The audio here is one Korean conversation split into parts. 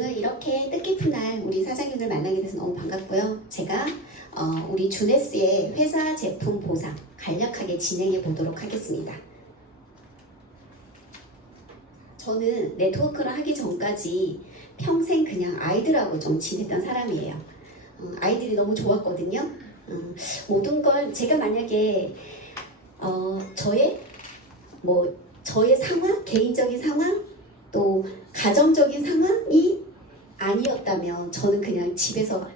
오늘 이렇게 뜻깊은 날 우리 사장님들 만나게 돼서 너무 반갑고요. 제가 우리 주네스의 회사 제품 보상 간략하게 진행해 보도록 하겠습니다. 저는 네트워크를 하기 전까지 평생 그냥 아이들하고 좀 지냈던 사람이에요. 아이들이 너무 좋았거든요. 모든 걸 제가 만약에 저의 상황, 개인적인 상황, 또 가정적인 상황이 아니었다면 저는 그냥 집에서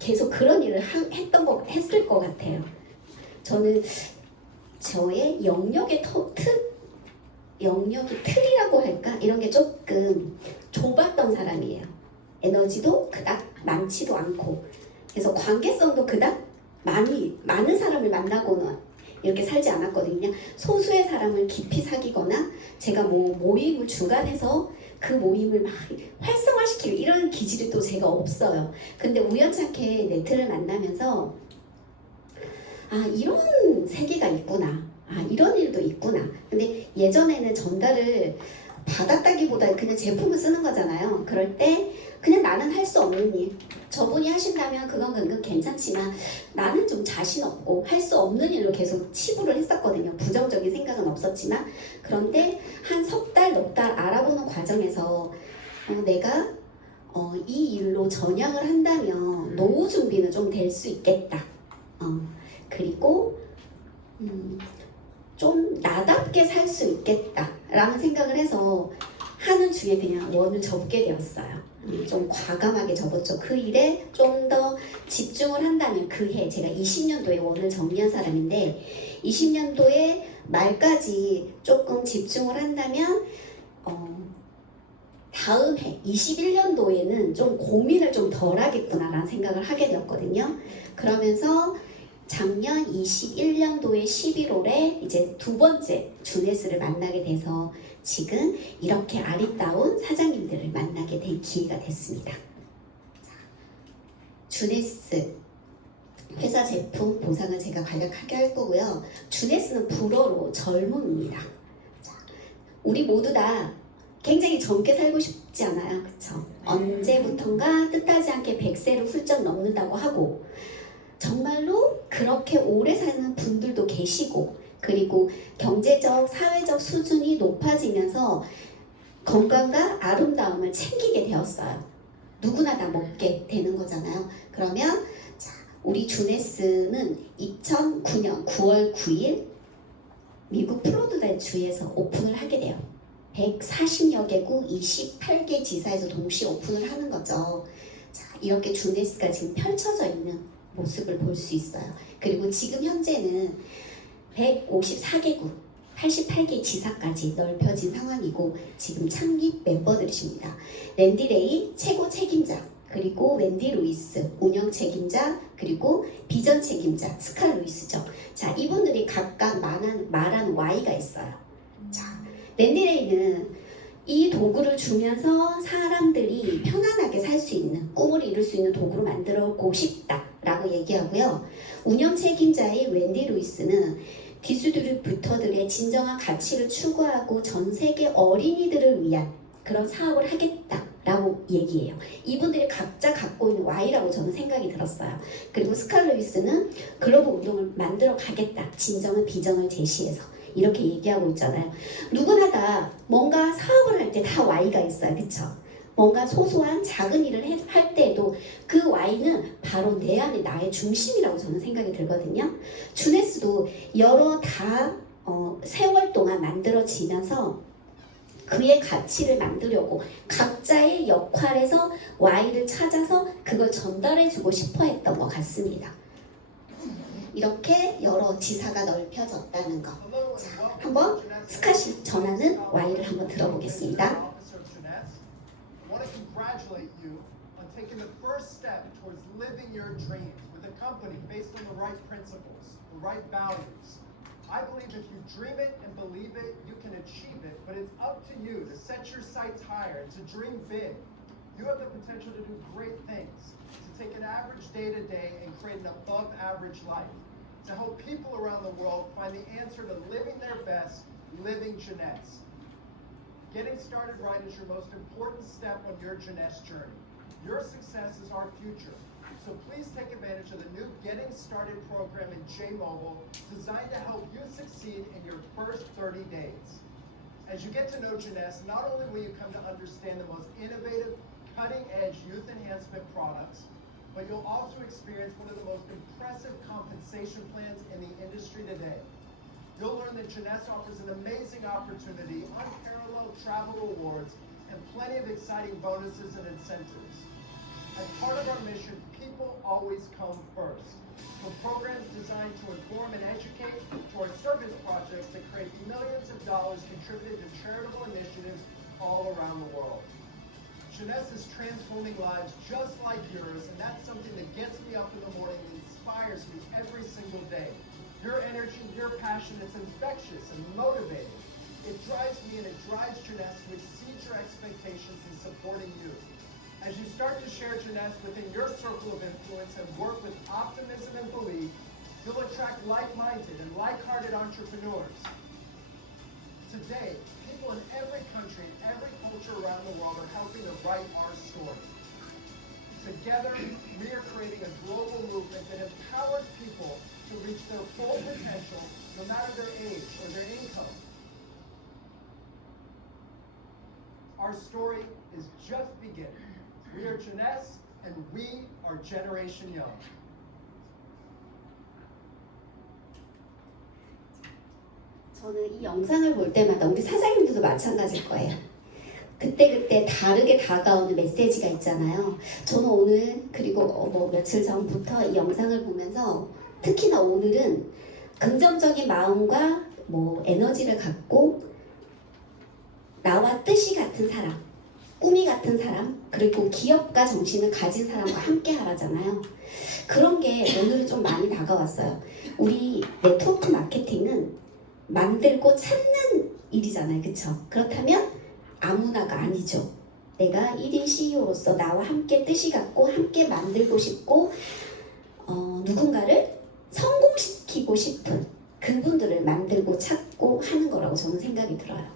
계속 그런 일을 했을 것 같아요. 저는 저의 영역이 틀이라고 할까? 이런 게 조금 좁았던 사람이에요. 에너지도 그닥 많지도 않고, 그래서 관계성도 그닥 많은 사람을 만나고는 이렇게 살지 않았거든요. 소수의 사람을 깊이 사귀거나 제가 모임을 주관해서 그 모임을 막 활성화시키고 이런 기질이 또 제가 없어요. 근데 우연찮게 네트를 만나면서 이런 세계가 있구나. 이런 일도 있구나. 근데 예전에는 전달을 받았다기보다 그냥 제품을 쓰는 거잖아요. 그럴 때 그냥 나는 할 수 없는 일, 저분이 하신다면 그건 괜찮지만 나는 좀 자신 없고 할 수 없는 일로 계속 치부를 했었거든요. 부정적인 생각은 없었지만, 그런데 한 석 달, 넉 달 알아보는 과정에서 내가 이 일로 전향을 한다면 노후 준비는 좀 될 수 있겠다. 그리고 좀 나답게 살 수 있겠다라는 생각을 해서 하는 중에 그냥 원을 접게 되었어요. 좀 과감하게 접었죠. 그 일에 좀 더 집중을 한다면 그 해, 제가 20년도에 원을 정리한 사람인데 20년도에 말까지 조금 집중을 한다면 다음 해 21년도에는 좀 고민을 좀 덜 하겠구나라는 생각을 하게 되었거든요. 그러면서 작년 21년도의 11월에 이제 두 번째 주네스를 만나게 돼서 지금 이렇게 아리따운 사장님들을 만나게 된 기회가 됐습니다. 주네스 회사 제품 보상을 제가 간략하게 할 거고요. 주네스는 불어로 젊음입니다. 우리 모두 다 굉장히 젊게 살고 싶지 않아요, 그쵸? 언제부턴가 뜻하지 않게 100세를 훌쩍 넘는다고 하고, 정말로 그렇게 오래 사는 분들도 계시고, 그리고 경제적, 사회적 수준이 높아지면서 건강과 아름다움을 챙기게 되었어요. 누구나 다 먹게 되는 거잖아요. 그러면 우리 주네스는 2009년 9월 9일 미국 플로리다 주에서 오픈을 하게 돼요. 140여 개국 28개 지사에서 동시에 오픈을 하는 거죠. 이렇게 주네스가 지금 펼쳐져 있는 모습을 볼 수 있어요. 그리고 지금 현재는 154개국 88개 지사까지 넓혀진 상황이고, 지금 창립 멤버들이십니다. 랜디 레이 최고 책임자, 그리고 웬디 루이스 운영 책임자, 그리고 비전 책임자 스칼 루이스죠. 이분들이 각각 말한 Y가 있어요. 랜디 레이는 이 도구를 주면서 사람들이 편안하게 살 수 있는, 꿈을 이룰 수 있는 도구로 만들고 싶다라고 얘기하고요. 운영 책임자의 웬디 루이스는 디스트리뷰터들의 진정한 가치를 추구하고 전 세계 어린이들을 위한 그런 사업을 하겠다라고 얘기해요. 이분들이 각자 갖고 있는 Y라고 저는 생각이 들었어요. 그리고 스칼 루이스는 글로벌 운동을 만들어 가겠다, 진정한 비전을 제시해서 이렇게 얘기하고 있잖아요. 누구나 다 뭔가 사업을 할 때 다 Y가 있어요. 그쵸? 뭔가 소소한 작은 일을 할 때에도 그 Y는 바로 내 안에 나의 중심이라고 저는 생각이 들거든요. 주네스도 여러 세월 동안 만들어지면서 그의 가치를 만들려고 각자의 역할에서 Y를 찾아서 그걸 전달해주고 싶어 했던 것 같습니다. 이렇게 여러 지사가 넓혀졌다는 거. 한번 스카시 전하는 Y를 한번 들어보겠습니다. I want to congratulate you on taking the first step towards living your dreams with a company based on the right principles, the right values. I believe if you dream it and believe it, you can achieve it, but it's up to you to set your sights higher, to dream big. You have the potential to do great things, to take an average day to day and create an above average life, to help people around the world find the answer to living their best, living Jeunesse. Getting started right is your most important step on your Jeunesse journey. Your success is our future. So please take advantage of the new Getting Started program in J-Mobile designed to help you succeed in your first 30 days. As you get to know Jeunesse, not only will you come to understand the most innovative, cutting-edge youth enhancement products, but you'll also experience one of the most impressive compensation plans in the industry today. You'll learn that Jeunesse offers an amazing opportunity, unparalleled travel rewards, and plenty of exciting bonuses and incentives. As part of our mission, people always come first. From programs designed to inform and educate to our service projects that create millions of dollars contributed to charitable initiatives all around the world. Jeunesse is transforming lives just like yours, and that's something that gets me up in the morning and inspires me every single day. Your energy, your passion, it's infectious and motivating. It drives me and it drives Jeunesse to exceed your expectations in supporting you. As you start to share Jeunesse within your circle of influence and work with optimism and belief, you'll attract like-minded and like-hearted entrepreneurs. Today, people in every country, every culture around the world are helping to write our story. Together, we are creating a global movement that empowers people to reach their full potential, no matter their age or their income. Our story is just beginning. We are Jeunesse, and we are Generation Young. 저는 이 영상을 볼 때마다 우리 사장님들도 마찬가지일 거예요. 그때그때 다르게 다가오는 메시지가 있잖아요. 저는 오늘 그리고 뭐 며칠 전부터 이 영상을 보면서 특히나 오늘은 긍정적인 마음과 뭐 에너지를 갖고 나와 뜻이 같은 사람, 꿈이 같은 사람, 그리고 기업가 정신을 가진 사람과 함께 하라잖아요. 그런 게 오늘은 좀 많이 다가왔어요. 우리 네트워크 마케팅은 만들고 찾는 일이잖아요. 그쵸? 그렇다면 아무나가 아니죠. 내가 1인 CEO로서 나와 함께 뜻이 같고 함께 만들고 싶고 누군가를 성공시키고 싶은 그분들을 만들고 찾고 하는 거라고 저는 생각이 들어요.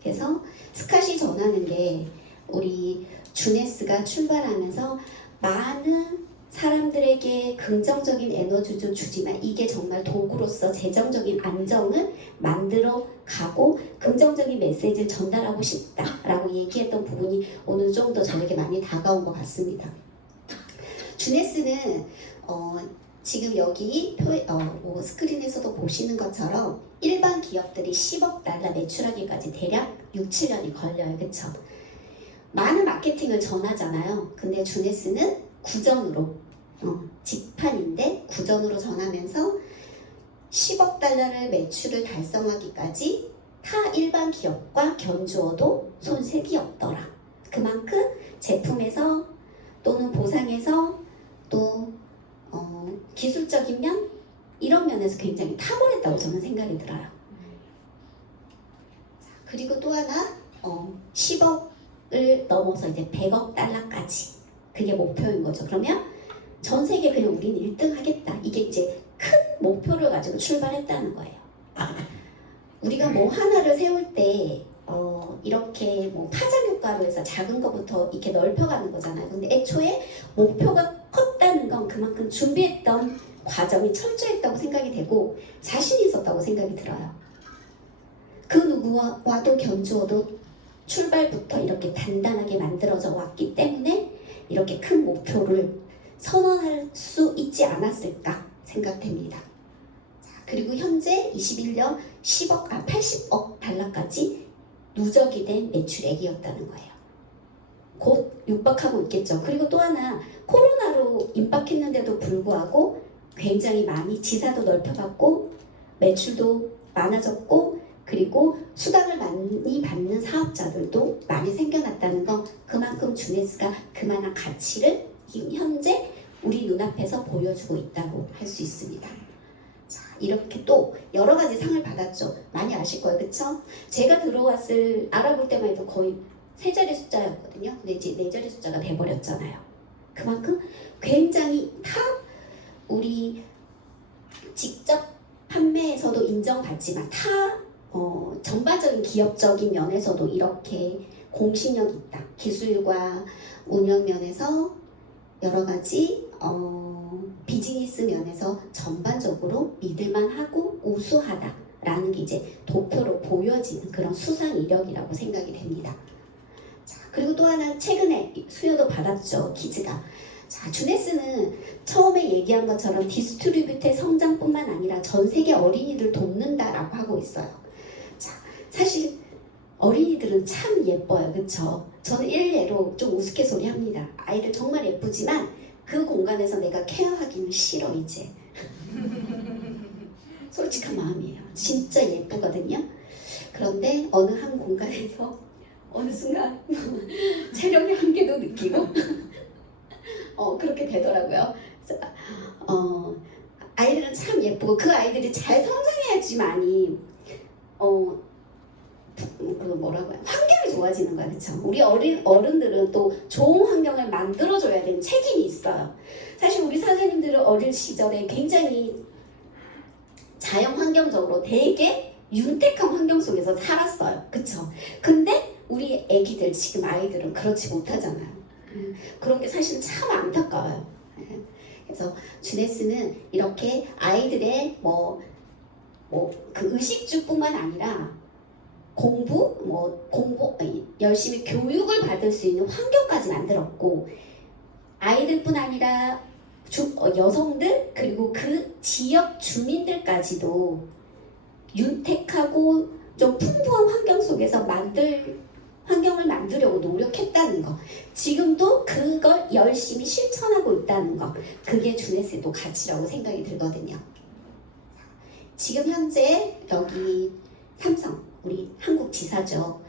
그래서 스캇이 전하는 게 우리 주네스가 출발하면서 많은 사람들에게 긍정적인 에너지도 주지만 이게 정말 도구로서 재정적인 안정을 만들어 가고 긍정적인 메시지를 전달하고 싶다라고 얘기했던 부분이 오늘 좀 더 저에게 많이 다가온 것 같습니다. 주네스는 지금 여기 스크린에서도 보시는 것처럼 일반 기업들이 10억 달러 매출하기까지 대략 6, 7년이 걸려요. 그쵸? 많은 마케팅을 전하잖아요. 근데 주네스는 구전으로 직판인데 구전으로 전하면서 10억 달러를 매출을 달성하기까지 타 일반 기업과 견주어도 손색이 없더라. 그만큼 제품에서 또는 보상에서 또 기술적인 면 이런 면에서 굉장히 탁월했다고 저는 생각이 들어요. 그리고 또 하나 10억을 넘어서 이제 100억 달러까지 그게 목표인 거죠. 그러면 전 세계 그냥 우리는 1등 하겠다. 이게 이제 큰 목표를 가지고 출발했다는 거예요. 우리가 뭐 하나를 세울 때 이렇게 뭐 파장 효과로 해서 작은 것부터 이렇게 넓혀가는 거잖아요. 근데 애초에 목표가 컸다는 건 그만큼 준비했던 과정이 철저했다고 생각이 되고 자신이 있었다고 생각이 들어요. 그 누구와도 견주어도 출발부터 이렇게 단단하게 만들어져 왔기 때문에 이렇게 큰 목표를 선언할 수 있지 않았을까 생각됩니다. 자, 그리고 현재 21년 80억 달러까지 누적이 된 매출액이었다는 거예요. 곧 육박하고 있겠죠. 그리고 또 하나 코로나로 임박했는데도 불구하고 굉장히 많이 지사도 넓혀갔고 매출도 많아졌고 그리고 수당을 많이 받는 사업자들도 많이 생겨났다는 건 그만큼 주네스가 그만한 가치를 현재 우리 눈앞에서 보여주고 있다고 할 수 있습니다. 자, 이렇게 또 여러 가지 상을 받았죠. 많이 아실 거예요. 그쵸? 제가 알아볼 때만 해도 거의 3자리 숫자였거든요. 근데 이제 4자리 숫자가 돼버렸잖아요. 그만큼 굉장히 우리 직접 판매에서도 인정받지만 타 전반적인 기업적인 면에서도 이렇게 공신력이 있다. 기술과 운영 면에서 여러 가지 비즈니스 면에서 전반적으로 믿을만하고 우수하다라는 게 이제 도표로 보여지는 그런 수상 이력이라고 생각이 됩니다. 자, 그리고 또 하나 최근에 수여도 받았죠. 키즈가. 자, 주네스는 처음에 얘기한 것처럼 디스트리뷰트의 성장뿐만 아니라 전 세계 어린이들 돕는다라고 하고 있어요. 자, 사실 어린이들은 참 예뻐요. 그쵸? 저는 일례로 좀 우스갯소리합니다. 아이들 정말 예쁘지만 그 공간에서 내가 케어하기는 싫어 이제. 솔직한 마음이에요. 진짜 예쁘거든요. 그런데 어느 한 공간에서 어느 순간 체력의 한계도 느끼고 그렇게 되더라고요. 그래서, 아이들은 참 예쁘고 그 아이들이 잘 성장해야지만이 뭐라고요? 환경이 좋아지는 거야, 그렇죠? 우리 어른들은 또 좋은 환경을 만들어줘야 되는 책임이 있어요. 사실 우리 선생님들은 어릴 시절에 굉장히 자연 환경적으로 되게 윤택한 환경 속에서 살았어요, 그렇죠? 근데 우리 애기들 지금 아이들은 그렇지 못하잖아요. 그런 게 사실 참 안타까워요. 그래서 주네스는 이렇게 아이들의 그 의식주뿐만 아니라 공부 열심히 교육을 받을 수 있는 환경까지 만들었고 아이들뿐 아니라 여성들 그리고 그 지역 주민들까지도 윤택하고 좀 풍부한 환경 속에서 환경을 만들려고 노력했다는 거. 지금도 그걸 열심히 실천하고 있다는 거. 그게 주네스의 또 가치라고 생각이 들거든요. 지금 현재 여기 삼성 우리 한국 지사죠.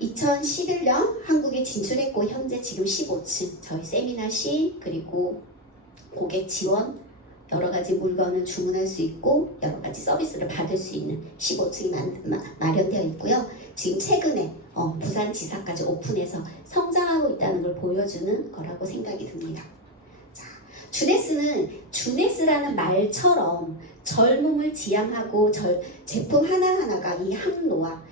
2011년 한국에 진출했고 현재 지금 15층 저희 세미나실 그리고 고객 지원 여러 가지 물건을 주문할 수 있고 여러 가지 서비스를 받을 수 있는 15층이 마련되어 있고요. 지금 최근에 부산지사까지 오픈해서 성장하고 있다는 걸 보여주는 거라고 생각이 듭니다. 자, 주네스라는 말처럼 젊음을 지향하고 제품 하나하나가 이 항노화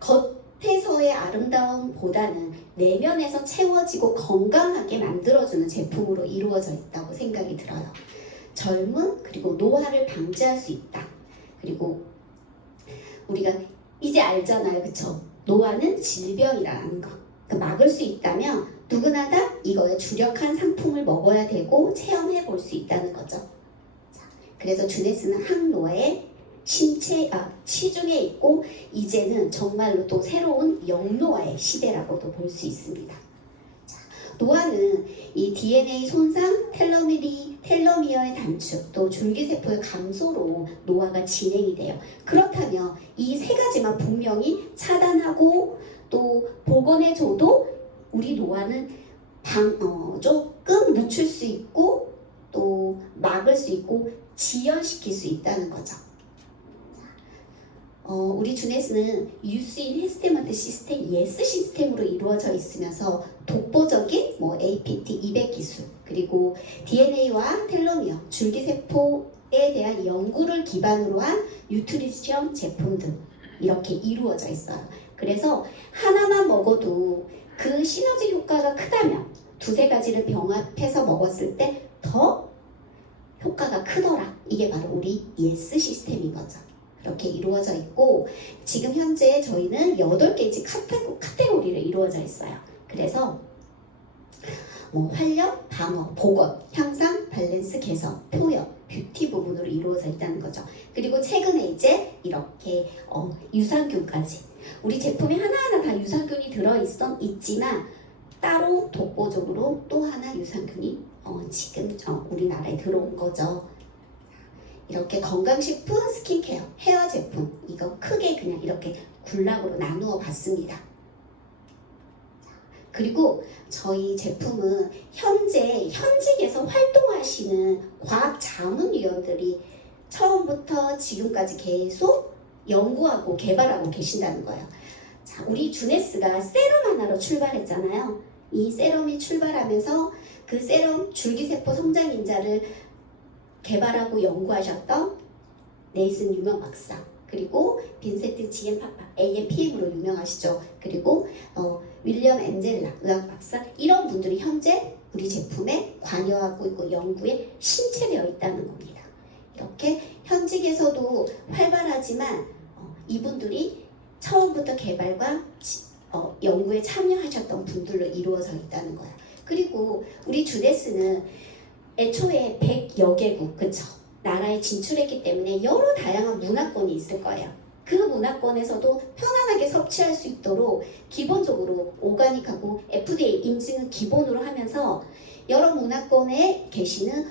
겉에서의 아름다움보다는 내면에서 채워지고 건강하게 만들어주는 제품으로 이루어져 있다고 생각이 들어요. 젊음 그리고 노화를 방지할 수 있다. 그리고 우리가 이제 알잖아요, 그쵸? 노화는 질병이라는 거. 그러니까 막을 수 있다면 누구나 다 이거에 주력한 상품을 먹어야 되고 체험해 볼 수 있다는 거죠. 자, 그래서 주네스는 항노화의 시중에 있고 이제는 정말로 또 새로운 영노화의 시대라고도 볼 수 있습니다. 자, 노화는 이 DNA 손상, 텔로미어의 단축, 또 줄기세포의 감소로 노화가 진행이 돼요. 그렇다면 이 세 가지만 분명히 차단하고 또 복원해줘도 우리 노화는 조금 늦출 수 있고 또 막을 수 있고 지연시킬 수 있다는 거죠. 우리 주네스는 유스인 헤스테먼트 시스템, 예스 시스템으로 이루어져 있으면서 독보적인 APT 200 기술 그리고 DNA와 텔로미어, 줄기세포에 대한 연구를 기반으로 한 뉴트리션 제품 등 이렇게 이루어져 있어요. 그래서 하나만 먹어도 그 시너지 효과가 크다면 두세 가지를 병합해서 먹었을 때 더 효과가 크더라. 이게 바로 우리 예스 시스템인 거죠. 이렇게 이루어져 있고 지금 현재 저희는 8개의 카테고리로 이루어져 있어요. 그래서 활력, 방어, 복원, 향상, 밸런스, 개선, 표현, 뷰티 부분으로 이루어져 있다는 거죠. 그리고 최근에 이제 이렇게 유산균까지 우리 제품에 하나하나 다 유산균이 들어있지만 따로 독보적으로 또 하나 유산균이 지금 우리나라에 들어온 거죠. 이렇게 건강식품, 스킨케어, 헤어 제품 이거 크게 그냥 이렇게 군락으로 나누어 봤습니다. 그리고 저희 제품은 현직에서 활동하시는 과학 자문위원들이 처음부터 지금까지 계속 연구하고 개발하고 계신다는 거예요. 자, 우리 주네스가 세럼 하나로 출발했잖아요. 이 세럼이 출발하면서 그 세럼 줄기세포 성장인자를 개발하고 연구하셨던 네이슨 유명 박사 그리고 빈센트 GM 파파 AMPM으로 유명하시죠. 그리고 윌리엄 앤젤라 의학 박사 이런 분들이 현재 우리 제품에 관여하고 있고 연구에 신체되어 있다는 겁니다. 이렇게 현직에서도 활발하지만 이분들이 처음부터 개발과 연구에 참여하셨던 분들로 이루어져 있다는 거야. 그리고 우리 주네스는 애초에 100여 개국 그쵸? 나라에 진출했기 때문에 여러 다양한 문화권이 있을 거예요. 그 문화권에서도 편안하게 섭취할 수 있도록 기본적으로 오가닉하고 FDA 인증을 기본으로 하면서 여러 문화권에 계시는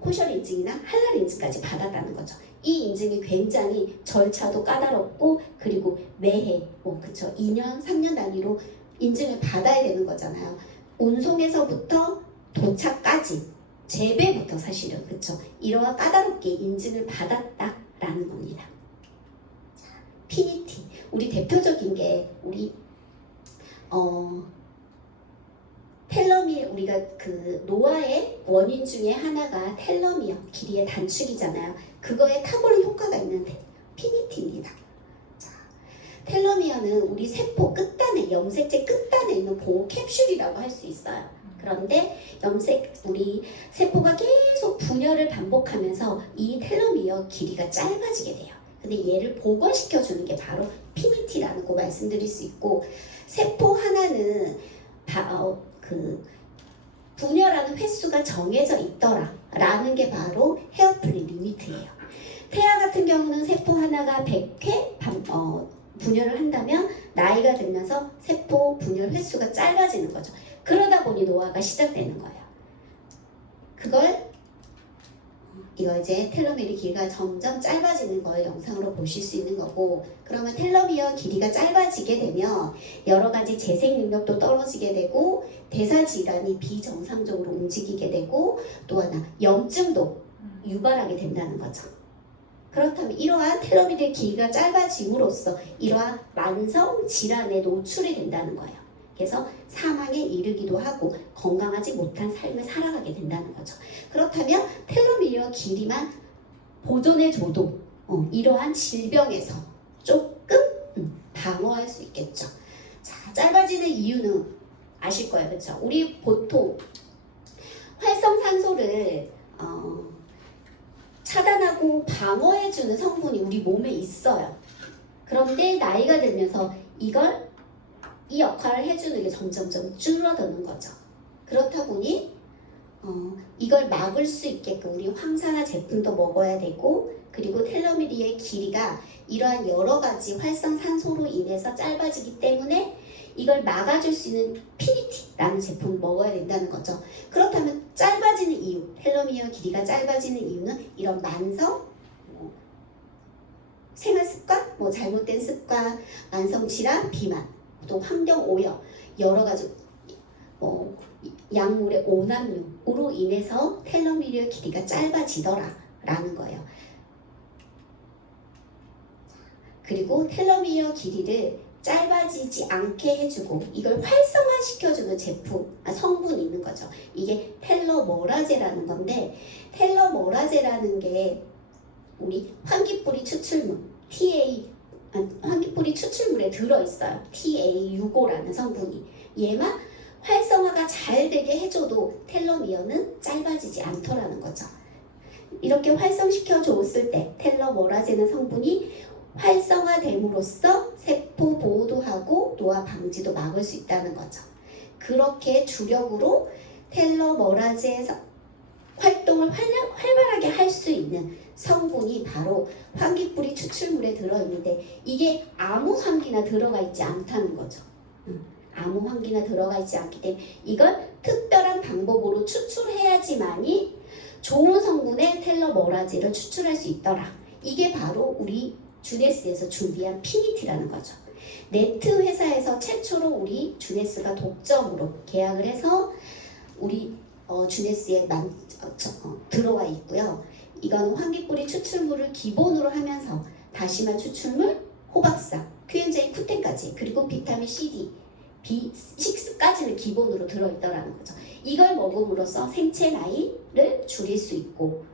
코셜 인증이나 할랄 인증까지 받았다는 거죠. 이 인증이 굉장히 절차도 까다롭고 그리고 매해 그쵸 2년 3년 단위로 인증을 받아야 되는 거잖아요. 운송에서부터 도착까지 재배부터 사실은 그쵸 이러한 까다롭게 인증을 받았다라는 겁니다. 자, 피니티 우리 대표적인 게 우리 텔러미어 우리가 그 노화의 원인 중에 하나가 텔러미어 길이의 단축이잖아요. 그거에 탁월한 효과가 있는 피니티입니다. 자, 텔러미어는 우리 세포 끝단에 염색체 끝단에 있는 보호 캡슐이라고 할 수 있어요. 그런데 우리 세포가 계속 분열을 반복하면서 이 텔로미어 길이가 짧아지게 돼요. 근데 얘를 복원시켜 주는 게 바로 피니티라는 거 말씀드릴 수 있고 세포 하나는 분열하는 횟수가 정해져 있더라 라는 게 바로 헤어플리 리미트예요. 태아 같은 경우는 세포 하나가 100회 분열을 한다면 나이가 들면서 세포 분열 횟수가 짧아지는 거죠. 그러다 보니 노화가 시작되는 거예요. 이거 이제 텔로미어 길이가 점점 짧아지는 걸 영상으로 보실 수 있는 거고 그러면 텔로미어 길이가 짧아지게 되면 여러 가지 재생 능력도 떨어지게 되고 대사 질환이 비정상적으로 움직이게 되고 또 하나 염증도 유발하게 된다는 거죠. 그렇다면 이러한 텔로미어 길이가 짧아짐으로써 이러한 만성 질환에 노출이 된다는 거예요. 그래서 사망에 이르기도 하고 건강하지 못한 삶을 살아가게 된다는 거죠. 그렇다면 텔로미어 길이만 보존해줘도 이러한 질병에서 조금 방어할 수 있겠죠. 자, 짧아지는 이유는 아실 거예요. 그렇죠? 우리 보통 활성산소를 차단하고 방어해주는 성분이 우리 몸에 있어요. 그런데 나이가 들면서 이 역할을 해주는 게 점점점 줄어드는 거죠. 그렇다 보니 이걸 막을 수 있게끔 우리 황산화 제품도 먹어야 되고 그리고 텔로미어의 길이가 이러한 여러 가지 활성산소로 인해서 짧아지기 때문에 이걸 막아줄 수 있는 피니티라는 제품을 먹어야 된다는 거죠. 그렇다면 짧아지는 이유, 텔로미어 길이가 짧아지는 이유는 이런 만성 생활 습관, 잘못된 습관, 만성 질환, 비만, 또 환경 오염, 여러 가지 약물의 오남용으로 인해서 텔로미어 길이가 짧아지더라라는 거예요. 그리고 텔로미어 길이를 짧아지지 않게 해주고 이걸 활성화시켜주는 성분이 있는 거죠. 이게 텔로머라제라는 건데 텔로머라제라는 게 우리 환기뿌리 추출물 환기뿌리 추출물에 들어있어요. TA65라는 성분이. 얘만 활성화가 잘 되게 해줘도 텔로미어는 짧아지지 않더라는 거죠. 이렇게 활성시켜 줬을 때 텔로머라제는 성분이 활성화됨으로써 세포 보호도 하고 노화 방지도 막을 수 있다는 거죠. 그렇게 주력으로 텔로머라제 활동을 활발하게 할 수 있는 성분이 바로 환기뿌리 추출물에 들어있는데 이게 아무 환기나 들어가 있지 않다는 거죠. 아무 환기나 들어가 있지 않기 때문에 이걸 특별한 방법으로 추출해야지만이 좋은 성분의 텔로머라제를 추출할 수 있더라. 이게 바로 우리 주네스에서 준비한 피니티라는 거죠. 네트 회사에서 최초로 우리 주네스가 독점으로 계약을 해서 우리 주네스에 들어와 있고요. 이건 환기뿌리 추출물을 기본으로 하면서 다시마 추출물, 호박산, 큐엔자인 쿠텐까지 그리고 비타민 C, D, B6까지는 기본으로 들어있더라는 거죠. 이걸 먹음으로써 생체 나이를 줄일 수 있고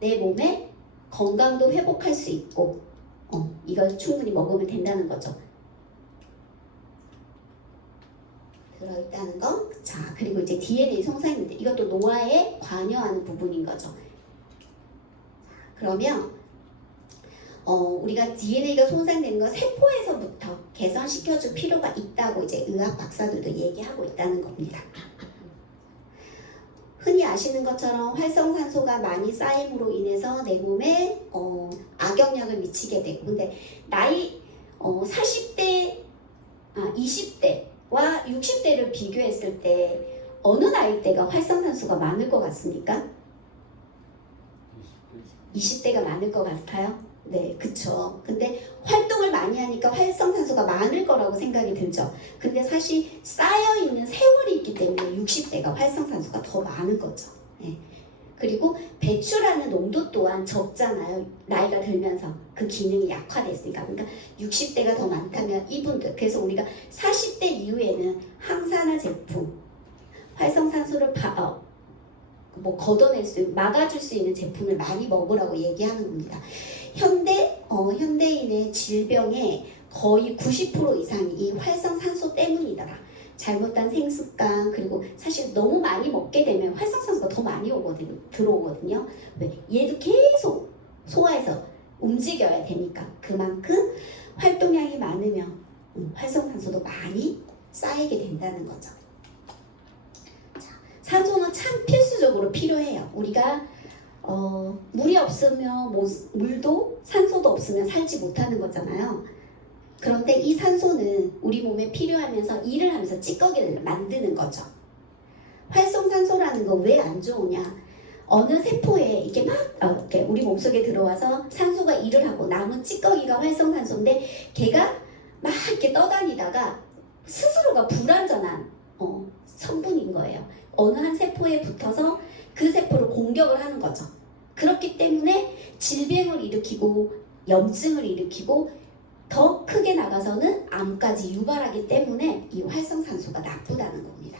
내 몸의 건강도 회복할 수 있고 이걸 충분히 먹으면 된다는 거죠. 들어있다는 거. 자, 그리고 이제 DNA 송산인데 이것도 노화에 관여하는 부분인 거죠. 그러면 우리가 DNA가 손상되는 건 세포에서부터 개선시켜줄 필요가 있다고 이제 의학 박사들도 얘기하고 있다는 겁니다. 흔히 아시는 것처럼 활성산소가 많이 쌓임으로 인해서 내 몸에 악영향을 미치게 되고, 근데 나이 40대, 20대와 60대를 비교했을 때 어느 나이대가 활성산소가 많을 것 같습니까? 20대가 많을 것 같아요? 네, 그쵸. 근데 활동을 많이 하니까 활성산소가 많을 거라고 생각이 들죠. 근데 사실 쌓여있는 세월이 있기 때문에 60대가 활성산소가 더 많은 거죠. 네. 그리고 배출하는 농도 또한 적잖아요. 나이가 들면서 그 기능이 약화됐으니까. 그러니까 60대가 더 많다면 이분들. 그래서 우리가 40대 이후에는 항산화 제품, 활성산소를 걷어낼 막아줄 수 있는 제품을 많이 먹으라고 얘기하는 겁니다. 현대인의 질병의 거의 90% 이상이 이 활성산소 때문이더라. 잘못된 생습관, 그리고 사실 너무 많이 먹게 되면 활성산소가 더 많이 들어오거든요. 왜? 얘도 계속 소화해서 움직여야 되니까. 그만큼 활동량이 많으면 활성산소도 많이 쌓이게 된다는 거죠. 산소는 참 필수적으로 필요해요. 우리가 물이 없으면 물도 산소도 없으면 살지 못하는 거잖아요. 그런데 이 산소는 우리 몸에 필요하면서 일을 하면서 찌꺼기를 만드는 거죠. 활성산소라는 거 왜 안 좋으냐? 어느 세포에 이게 막 이렇게 우리 몸속에 들어와서 산소가 일을 하고 남은 찌꺼기가 활성산소인데 걔가 막 이렇게 떠다니다가 스스로가 불완전한 성분인 거예요. 어느 한 세포에 붙어서 그 세포를 공격을 하는 거죠. 그렇기 때문에 질병을 일으키고 염증을 일으키고 더 크게 나가서는 암까지 유발하기 때문에 이 활성산소가 나쁘다는 겁니다.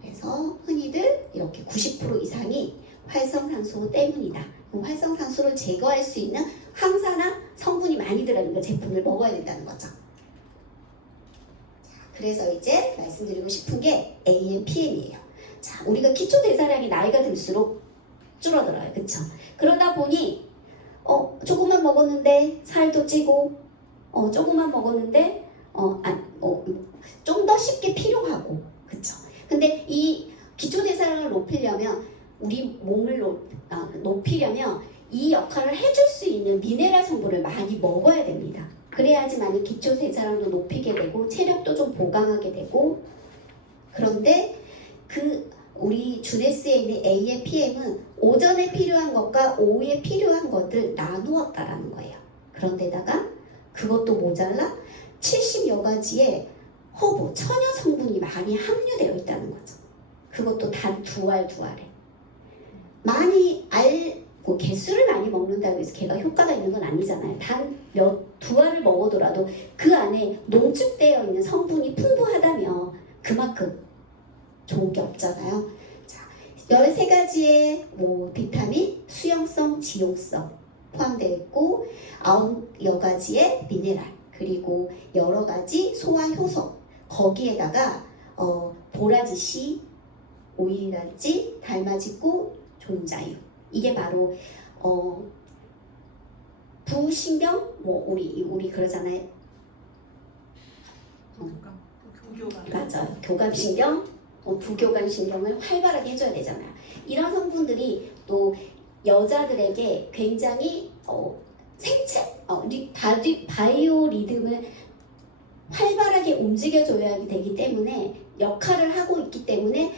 그래서 흔히들 이렇게 90% 이상이 활성산소 때문이다. 활성산소를 제거할 수 있는 항산화 성분이 많이 들어있는 제품을 먹어야 된다는 거죠. 그래서 이제 말씀드리고 싶은 게 AMPM이에요. 자, 우리가 기초대사량이 나이가 들수록 줄어들어요. 그쵸? 그러다 보니 조금만 먹었는데 살도 찌고 조금만 먹었는데 좀 더 쉽게 피로하고, 그쵸? 근데 이 기초대사량을 높이려면 우리 몸을 높이려면 이 역할을 해줄 수 있는 미네랄 성분을 많이 먹어야 됩니다. 그래야지만 기초대사량도 높이게 되고 체력도 좀 보강하게 되고. 그런데 우리 주네스에 있는 AMPM은 오전에 필요한 것과 오후에 필요한 것들 나누었다라는 거예요. 그런데다가 그것도 모자라 70여 가지의 허브, 천연 성분이 많이 함유되어 있다는 거죠. 그것도 단 두 알에. 많이 개수를 많이 먹는다고 해서 걔가 효과가 있는 건 아니잖아요. 단 두 알을 먹어더라도 그 안에 농축되어 있는 성분이 풍부하다면 그만큼 좋은 게 없잖아요. 자, 13가지의 비타민, 수용성, 지용성 포함되어 있고 9여 가지의 미네랄, 그리고 여러 가지 소화 효소, 거기에다가 보라지씨, 오일이랄지 달맞이고 존자유, 이게 바로 부신경, 우리 그러잖아요. 맞아요. 교감신경, 부교감신경을 활발하게 해줘야 되잖아요. 이런 성분들이 또 여자들에게 굉장히 바이오 리듬을 활발하게 움직여줘야 되기 때문에 역할을 하고 있기 때문에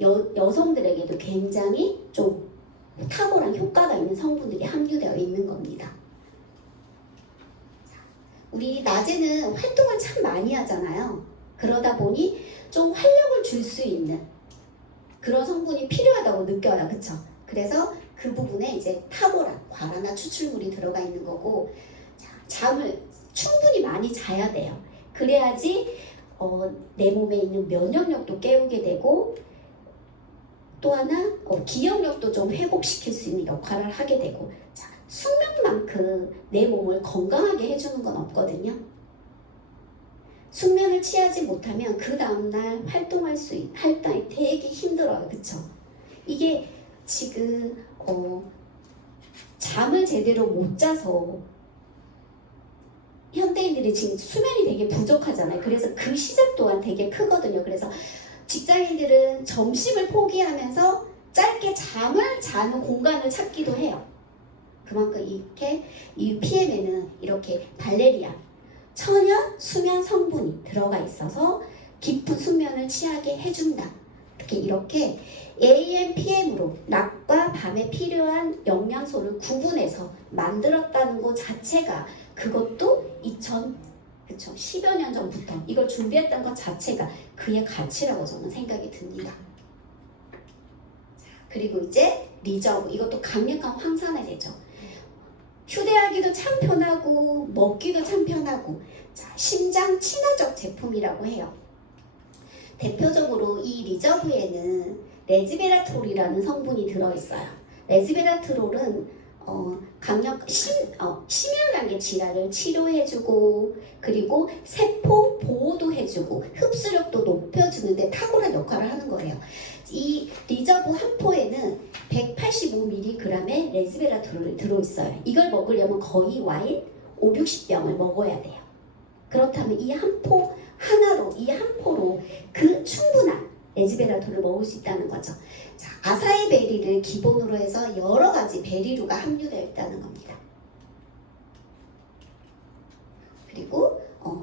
여성들에게도 굉장히 좀 탁월한 효과가 있는 성분들이 함유되어 있는 겁니다. 우리 낮에는 활동을 참 많이 하잖아요. 그러다 보니 좀 활력을 줄 수 있는 그런 성분이 필요하다고 느껴요. 그쵸? 그래서 그 부분에 이제 탁월한 과라나 추출물이 들어가 있는 거고, 잠을 충분히 많이 자야 돼요. 그래야지 내 몸에 있는 면역력도 깨우게 되고, 또 하나 기억력도 좀 회복시킬 수 있는 역할을 하게 되고, 숙면만큼 내 몸을 건강하게 해주는 건 없거든요. 숙면을 취하지 못하면 그 다음날 활동이 되게 힘들어요. 그쵸? 이게 지금 잠을 제대로 못 자서 현대인들이 지금 수면이 되게 부족하잖아요. 그래서 그 시작 또한 되게 크거든요. 그래서 직장인들은 점심을 포기하면서 짧게 잠을 자는 공간을 찾기도 해요. 그만큼 이렇게 이 PM에는 이렇게 발레리아, 천연 수면 성분이 들어가 있어서 깊은 수면을 취하게 해준다. 이렇게 AM, PM으로 낮과 밤에 필요한 영양소를 구분해서 만들었다는 것 자체가 그것도 10여 년 전부터 이걸 준비했다는 것 자체가 그의 가치라고 저는 생각이 듭니다. 그리고 이제 리저브, 이것도 강력한 황산화제죠. 휴대하기도 참 편하고 먹기도 참 편하고 심장 친화적 제품이라고 해요. 대표적으로 이 리저브에는 레즈베라트롤이라는 성분이 들어있어요. 레즈베라트롤은 심혈관계 질환을 치료해주고 그리고 세포 보호도 해주고 흡수력도 높여주는데 탁월한 역할을 하는 거예요. 이 리저브 한 포에는 185mg의 레즈베라트롤이 들어있어요. 이걸 먹으려면 거의 와인 5-60병을 먹어야 돼요. 그렇다면 이 한 포 하나로, 이 한 포로 그 충분한 레즈베라톨을 먹을 수 있다는 거죠. 자, 아사히 베리를 기본으로 해서 여러 가지 베리류가 함유되어 있다는 겁니다. 그리고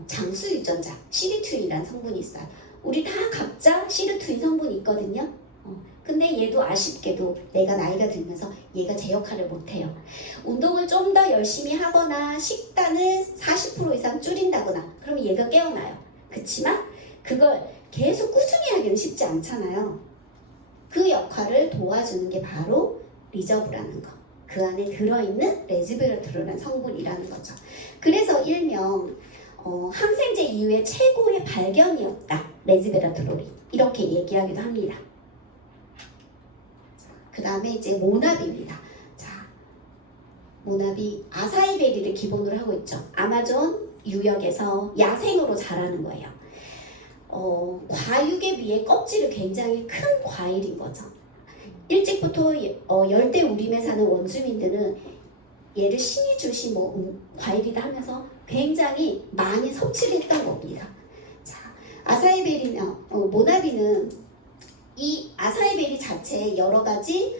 장수 유전자 시리투인이라는 성분이 있어요. 우리 다 각자 시리투인 성분이 있거든요. 근데 얘도 아쉽게도 내가 나이가 들면서 얘가 제 역할을 못해요. 운동을 좀 더 열심히 하거나 식단을 40% 이상 줄인다거나 그러면 얘가 깨어나요. 그치만 그걸 계속 꾸준히 하기는 쉽지 않잖아요. 그 역할을 도와주는 게 바로 리저브라는 거. 그 안에 들어있는 레즈베라트롤이라는 성분이라는 거죠. 그래서 일명 항생제 이후에 최고의 발견이었다. 레즈베라트롤이. 이렇게 얘기하기도 합니다. 그 다음에 이제 모나비입니다. 자, 모나비 아사히베리를 기본으로 하고 있죠. 아마존 유역에서 야생으로 자라는 거예요. 과육에 비해 껍질이 굉장히 큰 과일인 거죠. 일찍부터 열대 우림에 사는 원주민들은 얘를 신이 주신 과일이다 하면서 굉장히 많이 섭취를 했던 겁니다. 자, 모나비는 이 아사히베리 자체에 여러 가지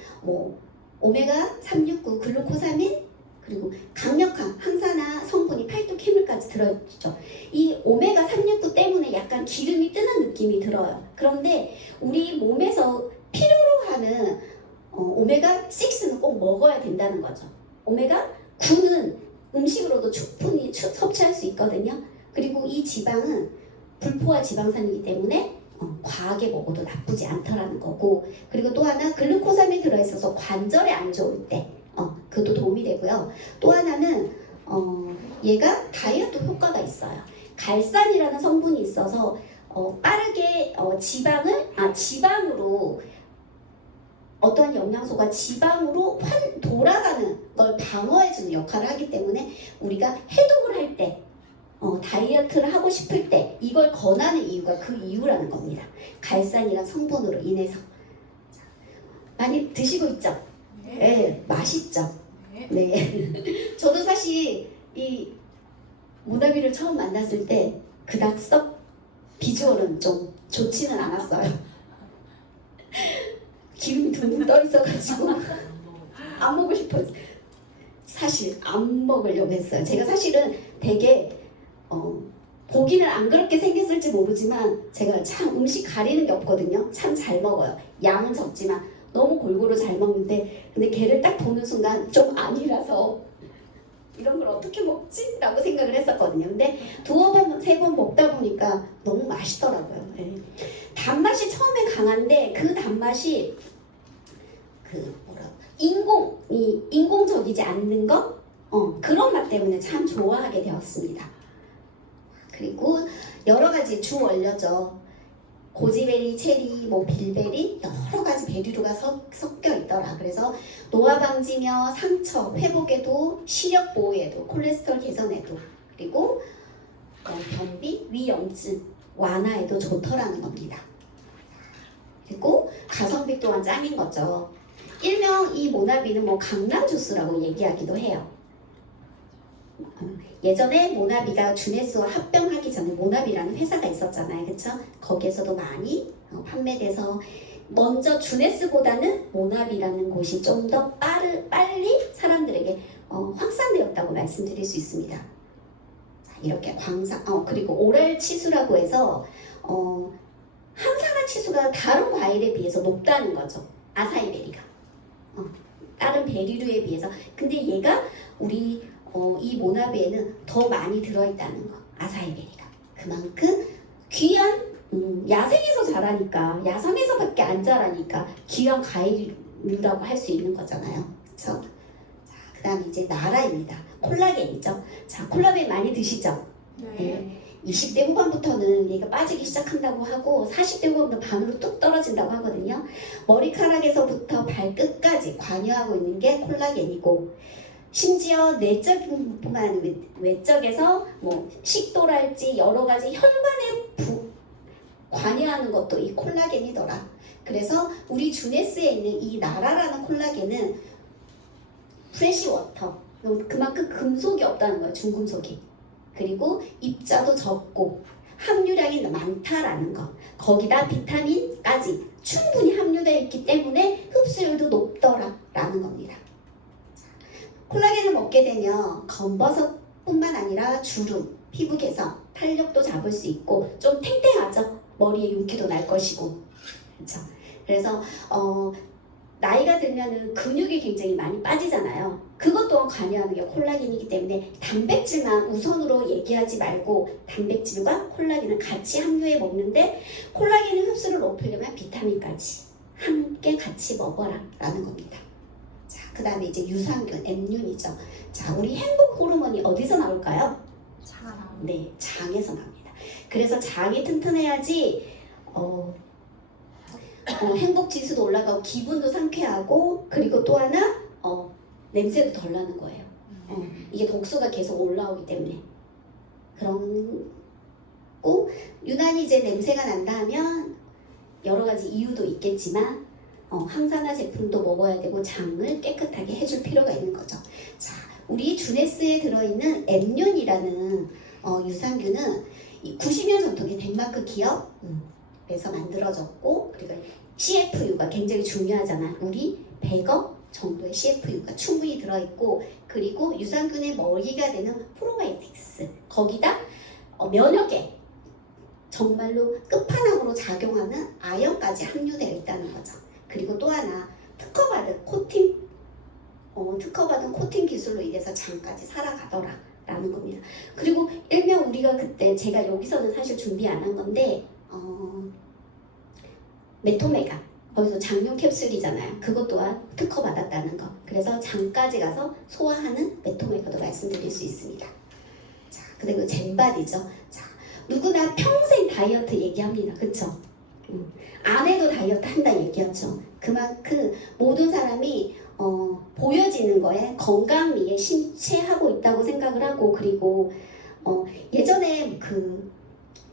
오메가 369 글루코사민 그리고 강력한 항산화 성분이 팔뚝해물까지 들어있죠. 이 오메가 369 때문에 약간 기름이 뜨는 느낌이 들어요. 그런데 우리 몸에서 필요로 하는 오메가 6는 꼭 먹어야 된다는 거죠. 오메가 9는 음식으로도 충분히 섭취할 수 있거든요. 그리고 이 지방은 불포화 지방산이기 때문에 과하게 먹어도 나쁘지 않다라는 거고, 그리고 또 하나 글루코삼이 들어있어서 관절에 안 좋을 때 그것도 도움이 되고요. 또 하나는 얘가 다이어트 효과가 있어요. 갈산이라는 성분이 있어서 빠르게 지방으로 어떤 영양소가 지방으로 돌아가는 걸 방어해주는 역할을 하기 때문에 우리가 해독을 할 때 다이어트를 하고 싶을 때 이걸 권하는 이유가 그 이유라는 겁니다. 갈산이란 성분으로 인해서. 많이 드시고 있죠? 네, 맛있죠? 네. 저도 사실 이 모나비를 처음 만났을 때 그닥 썩 비주얼은 좀 좋지는 않았어요. 기름이 둥둥 떠 있어가지고 안 먹고 싶어요. 사실 안 먹으려고 했어요. 제가 사실은 되게 보기는 안 그렇게 생겼을지 모르지만 제가 참 음식 가리는 게 없거든요. 참 잘 먹어요. 양은 적지만 너무 골고루 잘 먹는데 근데 걔를 딱 보는 순간 좀 아니라서 이런 걸 어떻게 먹지? 라고 생각을 했었거든요. 근데 두어 번, 세 번 먹다 보니까 너무 맛있더라고요. 네. 단맛이 처음에 강한데 그 단맛이 인공적이지 않는 거? 그런 맛 때문에 참 좋아하게 되었습니다. 그리고 여러 가지 주 원료죠. 고지베리, 체리, 뭐 빌베리 여러 가지 베리류가 섞여 있더라. 그래서 노화 방지며 상처 회복에도 시력 보호에도 콜레스테롤 개선에도 그리고 변비, 위염증 완화에도 좋더라는 겁니다. 그리고 가성비 또한 짱인 거죠. 일명 이 모나비는 뭐 강남 주스라고 얘기하기도 해요. 예전에 모나비가 주네스와 합병하기 전에 모나비라는 회사가 있었잖아요. 그쵸? 거기에서도 많이 판매돼서 먼저 주네스보다는 모나비라는 곳이 좀 더 빨리 사람들에게 확산되었다고 말씀드릴 수 있습니다. 자, 이렇게 그리고 오랄 치수라고 해서 항산화 치수가 다른 과일에 비해서 높다는 거죠. 아사이베리가 다른 베리류에 비해서. 근데 얘가 우리 이 모나비에는 더 많이 들어있다는 거. 아사이베리가 그만큼 귀한 야생에서 자라니까 야생에서밖에 안 자라니까 귀한 과일류라고 할 수 있는 거잖아요. 그렇죠? 자, 그다음에 이제 나라입니다. 콜라겐이죠. 자, 콜라겐 많이 드시죠? 네. 20대 후반부터는 얘가 빠지기 시작한다고 하고 40대 후반부터 반으로 뚝 떨어진다고 하거든요. 머리카락에서부터 발끝까지 관여하고 있는 게 콜라겐이고 심지어 내적인 뿐만 아니라 외적에서 뭐 식도랄지 여러 가지 혈관에 관여하는 것도 이 콜라겐이더라. 그래서 우리 주네스에 있는 이 나라라는 콜라겐은 프레시워터 그만큼 금속이 없다는 거예요. 중금속이. 그리고 입자도 적고 함유량이 많다라는 거. 거기다 비타민까지 충분히 함유되어 있기 때문에 흡수율도 높더라라는 겁니다. 콜라겐을 먹게 되면 검버섯뿐만 아니라 주름, 피부 개선, 탄력도 잡을 수 있고 좀 탱탱하죠. 머리에 윤기도 날 것이고. 그렇죠? 그래서 나이가 들면은 근육이 굉장히 많이 빠지잖아요. 그것 또한 관여하는 게 콜라겐이기 때문에 단백질만 우선으로 얘기하지 말고 단백질과 콜라겐을 같이 함유해 먹는데 콜라겐의 흡수를 높이려면 비타민까지 함께 같이 먹어라 라는 겁니다. 자, 그 다음에 이제 유산균, M균이죠. 자, 우리 행복 호르몬이 어디서 나올까요? 네, 장에서 나옵니다. 그래서 장이 튼튼해야지 행복 지수도 올라가고 기분도 상쾌하고 그리고 또 하나 냄새도 덜 나는 거예요. 이게 독소가 계속 올라오기 때문에. 그렇고 유난히 이제 냄새가 난다 하면 여러 가지 이유도 있겠지만 항산화 제품도 먹어야 되고 장을 깨끗하게 해줄 필요가 있는 거죠. 자, 우리 주네스에 들어있는 M균이라는 유산균은 90년 전통의 덴마크 기업에서 만들어졌고 그리고 CFU가 굉장히 중요하잖아. 우리 100억 정도의 CFU가 충분히 들어있고 그리고 유산균의 머리가 되는 프로바이오틱스 거기다 면역에 정말로 끝판왕으로 작용하는 아연까지 함유되어 있다는 거죠. 그리고 또 하나 특허받은 코팅 기술로 인해서 장까지 살아가더라 라는 겁니다. 그리고 일명 우리가 그때 제가 여기서는 사실 준비 안 한 건데 메토메가 거기서 장용 캡슐이잖아요. 그것 또한 특허받았다는 거. 그래서 장까지 가서 소화하는 메토메가도 말씀드릴 수 있습니다. 자, 그리고 젠바디죠. 자, 누구나 평생 다이어트 얘기합니다. 그쵸? 안 해도 다이어트 한다 얘기하죠. 그만큼 모든 사람이 보여지는 거에 건강미에 심취하고 있다고 생각을 하고 그리고 예전에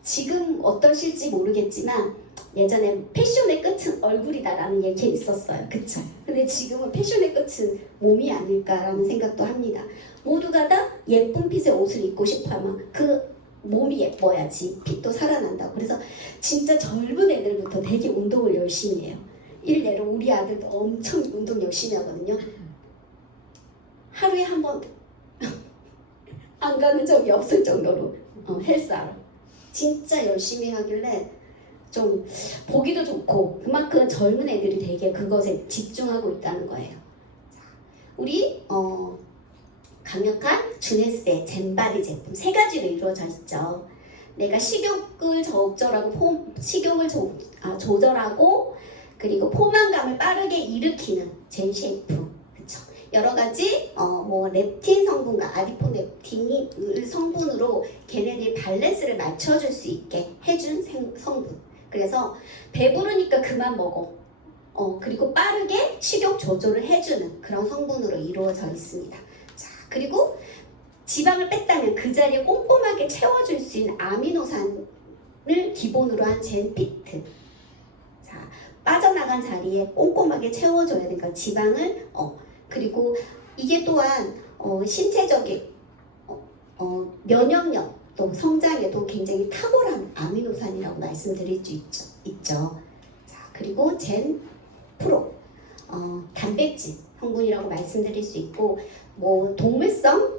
지금 어떠실지 모르겠지만 예전에 패션의 끝은 얼굴이다라는 얘기 있었어요. 그쵸? 근데 지금은 패션의 끝은 몸이 아닐까라는 생각도 합니다. 모두가 다 예쁜 핏의 옷을 입고 싶어하면 그 몸이 예뻐야지 핏도 살아난다고. 그래서 진짜 젊은 애들부터 되게 운동을 열심히 해요. 일례로 우리 아들도 엄청 운동 열심히 하거든요. 하루에 한 번 안 가는 적이 없을 정도로 헬스하러 진짜 열심히 하길래 좀 보기도 좋고 그만큼 젊은 애들이 되게 그것에 집중하고 있다는 거예요. 자, 우리 강력한 주네스의 젠바디 제품 3가지로 이루어져 있죠. 내가 식욕을 조절하고 그리고 포만감을 빠르게 일으키는 젠 쉐이프. 그쵸? 여러 가지 뭐 렙틴 성분과 아디포nep틴이 성분으로 걔네들 밸런스를 맞춰줄 수 있게 해준 성분. 그래서 배부르니까 그만 먹어. 그리고 빠르게 식욕 조절을 해주는 그런 성분으로 이루어져 있습니다. 자, 그리고 지방을 뺐다면 그 자리에 꼼꼼하게 채워줄 수 있는 아미노산을 기본으로 한 젠피트. 자, 빠져나간 자리에 꼼꼼하게 채워줘야 되니까 지방을 그리고 이게 또한 신체적인 면역력 또 성장에도 굉장히 탁월한 아미노산이라고 말씀드릴 수 있죠. 자, 그리고 젠 프로 단백질 성분이라고 말씀드릴 수 있고 뭐 동물성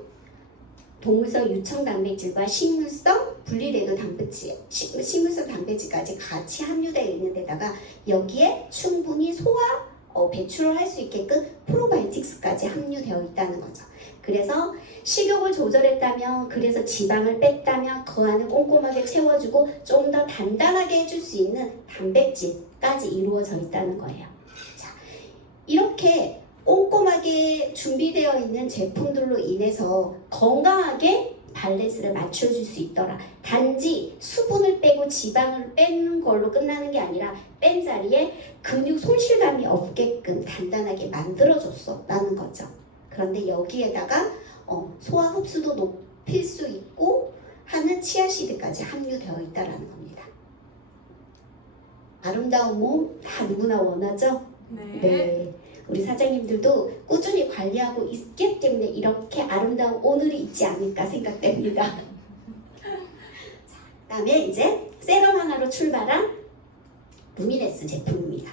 유청 단백질과 식물성 분리되는 단백질, 식물성 단백질까지 같이 함유되어 있는 데다가 여기에 충분히 소화 배출을 할 수 있게끔 프로바이오틱스까지 함유되어 있다는 거죠. 그래서 식욕을 조절했다면, 그래서 지방을 뺐다면 그 안을 꼼꼼하게 채워주고 좀 더 단단하게 해줄 수 있는 단백질까지 이루어져 있다는 거예요. 자, 이렇게 꼼꼼하게 준비되어 있는 제품들로 인해서 건강하게 밸런스를 맞춰줄 수 있더라. 단지 수분을 빼고 지방을 빼는 걸로 끝나는 게 아니라 뺀 자리에 근육 손실감이 없게끔 단단하게 만들어줬어 라는 거죠. 그런데 여기에다가 소화 흡수도 높일 수 있고 하는 치아시드까지 함유되어 있다는 겁니다. 아름다운 몸 다 누구나 원하죠? 네. 우리 사장님들도 꾸준히 관리하고 있기 때문에 이렇게 아름다운 오늘이 있지 않을까 생각됩니다. 그다음에 이제 세럼 하나로 출발한 루미네스 제품입니다.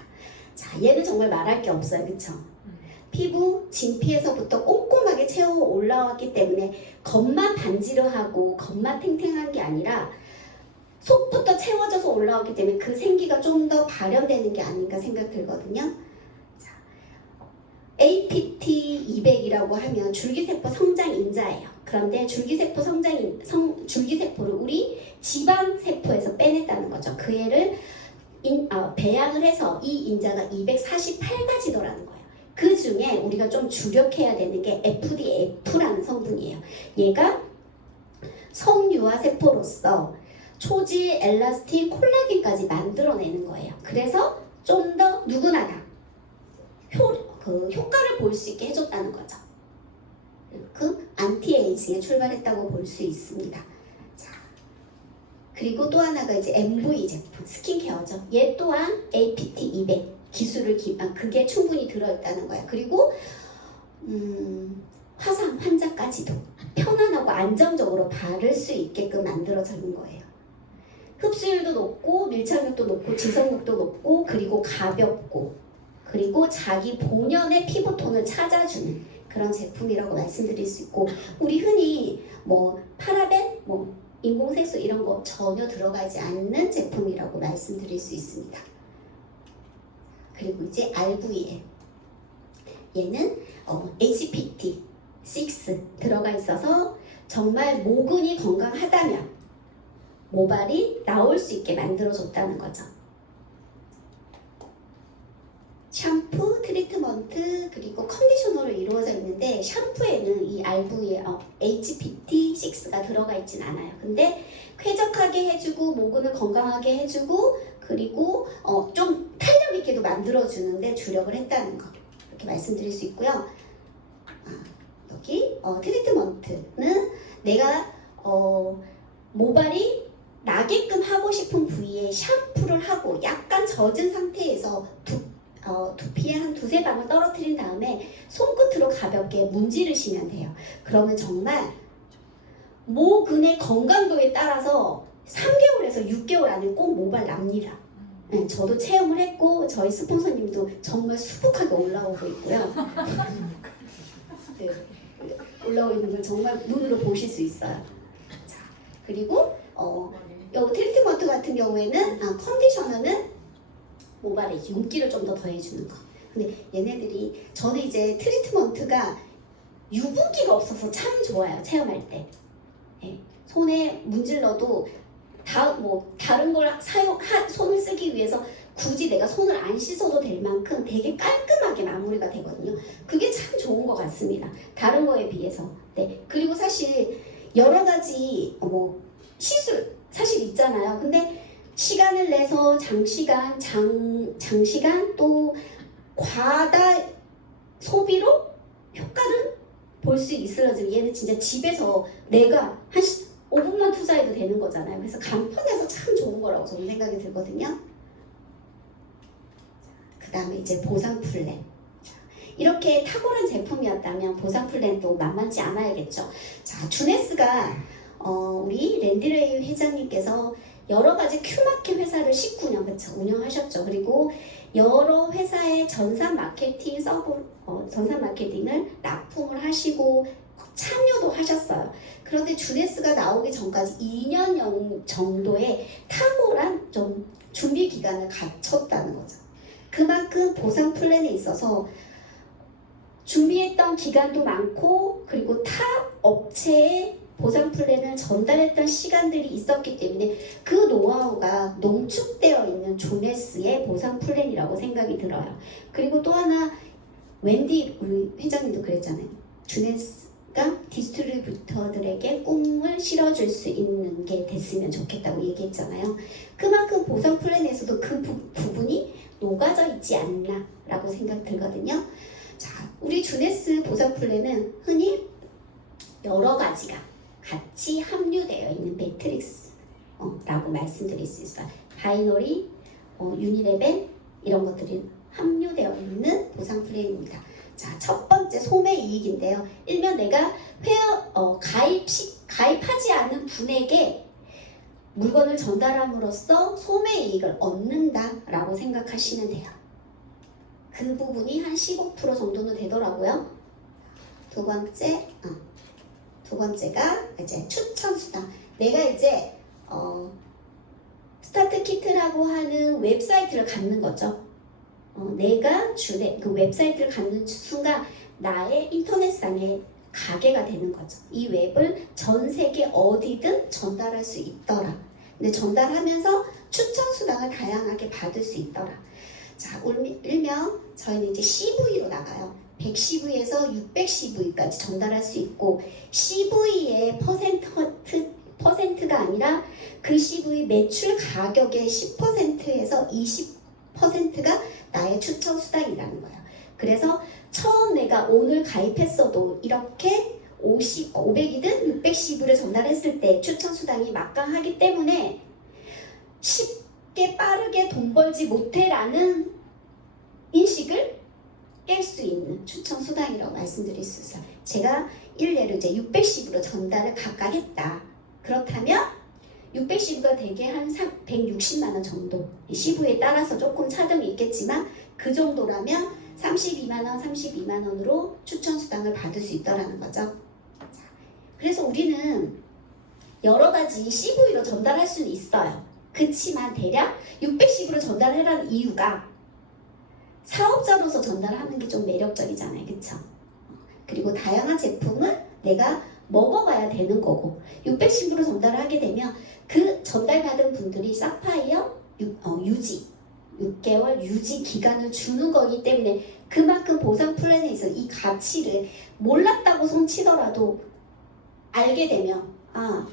자, 얘는 정말 말할 게 없어요, 그렇죠? 피부 진피에서부터 꼼꼼하게 채워 올라왔기 때문에 겉만 반지르하고 겉만 탱탱한 게 아니라 속부터 채워져서 올라왔기 때문에 그 생기가 좀 더 발현되는 게 아닌가 생각 들거든요. APT200이라고 하면 줄기세포 성장인자예요. 그런데 줄기세포를 우리 지방세포에서 빼냈다는 거죠. 그 애를 배양을 해서 이 인자가 248가지더라는 거예요. 그 중에 우리가 좀 주력해야 되는 게 FDF라는 성분이에요. 얘가 성유화 세포로서 초질, 엘라스틴, 콜라겐까지 만들어내는 거예요. 그래서 좀 더 누구나 다 효과를 볼 수 있게 해줬다는 거죠. 그 안티에이징에 출발했다고 볼 수 있습니다. 자, 그리고 또 하나가 이제 MV 제품, 스킨케어죠. 얘 또한 APT200 기술을 그게 충분히 들어있다는 거야. 그리고 화상 환자까지도 편안하고 안정적으로 바를 수 있게끔 만들어져 있는 거예요. 흡수율도 높고 밀착력도 높고 지속력도 높고 그리고 가볍고 그리고 자기 본연의 피부톤을 찾아주는 그런 제품이라고 말씀드릴 수 있고 우리 흔히 뭐 파라벤, 뭐 인공색소 이런 거 전혀 들어가지 않는 제품이라고 말씀드릴 수 있습니다. 그리고 이제 RVL 얘는 HPT6 들어가 있어서 정말 모근이 건강하다면 모발이 나올 수 있게 만들어줬다는 거죠. 샴푸, 트리트먼트, 그리고 컨디셔너로 이루어져 있는데 샴푸에는 이 RV의 HPT6가 들어가 있진 않아요. 근데 쾌적하게 해주고 모근을 건강하게 해주고 그리고 좀 탄력 있게도 만들어주는데 주력을 했다는 거 이렇게 말씀드릴 수 있고요. 여기 트리트먼트는 내가 모발이 나게끔 하고 싶은 부위에 샴푸를 하고 약간 젖은 상태에서 두피에 한 두세 방울 떨어뜨린 다음에 손끝으로 가볍게 문지르시면 돼요. 그러면 정말 모근의 건강도에 따라서 3개월에서 6개월 안에 꼭 모발 납니다. 네, 저도 체험을 했고 저희 스폰서님도 정말 수북하게 올라오고 있고요. 네, 올라오고 있는 걸 정말 눈으로 보실 수 있어요. 자, 그리고 요 트리트먼트 같은 경우에는 컨디셔너는 모발에 윤기를 좀 더 더해주는 거. 근데 얘네들이 저는 이제 트리트먼트가 유분기가 없어서 참 좋아요. 체험할 때. 네, 손에 문질러도 다른 걸 손을 쓰기 위해서 굳이 내가 손을 안 씻어도 될 만큼 되게 깔끔하게 마무리가 되거든요. 그게 참 좋은 것 같습니다. 다른 거에 비해서. 네. 그리고 사실 여러 가지 시술 사실 있잖아요. 근데 시간을 내서 장시간 또 과다 소비로 효과를 볼 수 있으려면 얘는 진짜 집에서 내가 한 5분만 투자해도 되는 거잖아요. 그래서 간편해서 참 좋은 거라고 저는 생각이 들거든요. 그 다음에 이제 보상 플랜. 이렇게 탁월한 제품이었다면 보상 플랜도 만만치 않아야겠죠. 자, 주네스가 우리 랜디레이 회장님께서 여러 가지 큐마켓 회사를 19년 그쵸 운영하셨죠. 그리고 여러 회사의 전산 마케팅을 납품을 하시고 참여도 하셨어요. 그런데 주네스가 나오기 전까지 2년 정도의 탁월한 좀 준비 기간을 갖췄다는 거죠. 그만큼 보상 플랜에 있어서 준비했던 기간도 많고 그리고 타 업체에 보상 플랜을 전달했던 시간들이 있었기 때문에 그 노하우가 농축되어 있는 주네스의 보상 플랜이라고 생각이 들어요. 그리고 또 하나 웬디 우리 회장님도 그랬잖아요. 주네스가 디스트리뷰터들에게 꿈을 실어줄 수 있는 게 됐으면 좋겠다고 얘기했잖아요. 그만큼 보상 플랜에서도 그 부분이 녹아져 있지 않나 라고 생각 들거든요. 자, 우리 주네스 보상 플랜은 흔히 여러 가지가 같이 함유되어 있는 매트릭스 라고 말씀드릴 수 있어요. 바이너리, 유니레벨 이런 것들이 함유되어 있는 보상 플랜입니다. 자, 첫 번째 소매 이익인데요. 일면 내가 가입하지 않은 분에게 물건을 전달함으로써 소매 이익을 얻는다라고 생각하시면 돼요. 그 부분이 한 15% 정도는 되더라고요. 두 번째가 이제 추천 수당. 내가 이제 스타트 키트라고 하는 웹사이트를 갖는 거죠. 내가 그 웹사이트를 갖는 순간 나의 인터넷상의 가게가 되는 거죠. 이 웹을 전 세계 어디든 전달할 수 있더라. 근데 전달하면서 추천 수당을 다양하게 받을 수 있더라. 자, 일명 저희는 이제 CV로 나가요. 100CV에서 600CV까지 전달할 수 있고 CV의 퍼센트가 아니라 그 CV 매출 가격의 10%에서 20%가 나의 추천 수당이라는 거예요. 그래서 처음 내가 오늘 가입했어도 이렇게 500이든 610을 전달했을 때 추천 수당이 막강하기 때문에 쉽게 빠르게 돈 벌지 못해라는 인식을 깰 수 있는 추천 수당이라고 말씀드릴 수 있어요. 제가 일례로 이제 610으로 전달을 각각 했다. 그렇다면 610가 되게 한 160만 원 정도, CV에 따라서 조금 차등이 있겠지만 그 정도라면 32만 원, 32만 원으로 추천 수당을 받을 수 있다라는 거죠. 자, 그래서 우리는 여러 가지 CV로 전달할 수는 있어요. 그치만 대략 610으로 전달하라는 이유가 사업자로서 전달하는 게 좀 매력적이잖아요. 그쵸? 그리고 다양한 제품을 내가 먹어봐야 되는 거고 610으로 전달을 하게 되면 그 전달받은 분들이 사파이어 유지 6개월 유지 기간을 주는 거기 때문에 그만큼 보상 플랜에 있어서 이 가치를 몰랐다고 손치더라도 알게 되면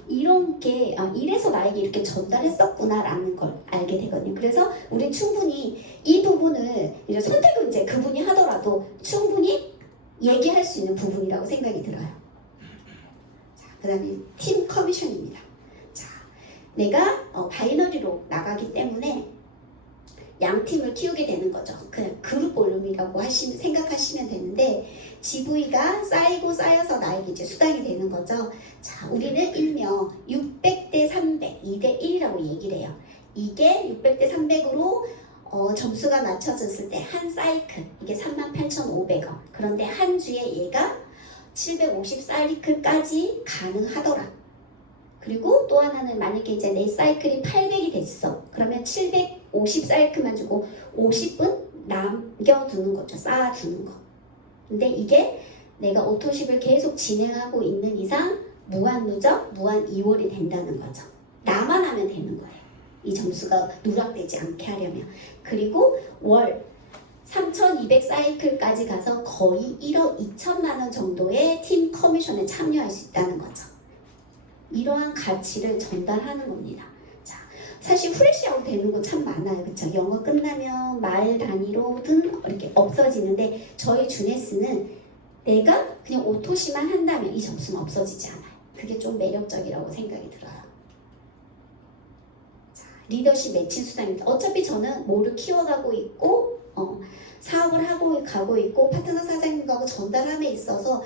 이런 게 이래서 나에게 이렇게 전달했었구나 라는 걸 알게 되거든요. 그래서 우리 충분히 이 부분을 이제 선택을 이제 그분이 하더라도 충분히 얘기할 수 있는 부분이라고 생각이 들어요. 자, 그 다음에 팀 커미션입니다. 자, 내가 바이너리로 나가기 때문에 양 팀을 키우게 되는 거죠. 그냥 그룹 볼륨이라고 생각하시면 되는데 GV가 쌓여서 나에게 이제 수당이 되는 거죠. 자, 우리는 일명 600대 300, 2대 1이라고 얘기를 해요. 이게 600대 300으로 점수가 맞춰졌을 때 한 사이클, 이게 38,500원. 그런데 한 주에 얘가 750 사이클까지 가능하더라. 그리고 또 하나는 만약에 이제 내 사이클이 800이 됐어. 그러면 750 사이클만 주고 50분 남겨두는 거죠. 쌓아두는 거. 근데 이게 내가 오토십을 계속 진행하고 있는 이상 무한 누적, 무한 이월이 된다는 거죠. 나만 하면 되는 거예요. 이 점수가 누락되지 않게 하려면. 그리고 월 3,200 사이클까지 가서 거의 1억 2천만 원 정도의 팀 커미션에 참여할 수 있다는 거죠. 이러한 가치를 전달하는 겁니다. 자, 사실 후레쉬아웃 되는 거 참 많아요. 그쵸? 영어 끝나면 말 단위로든 이렇게 없어지는데 저희 주네스는 내가 그냥 오토시만 한다면 이 점수는 없어지지 않아요. 그게 좀 매력적이라고 생각이 들어요. 자, 리더십 매칭 수단입니다. 어차피 저는 뭐를 키워가고 있고 사업을 하고 가고 있고 파트너 사장님하고 전달함에 있어서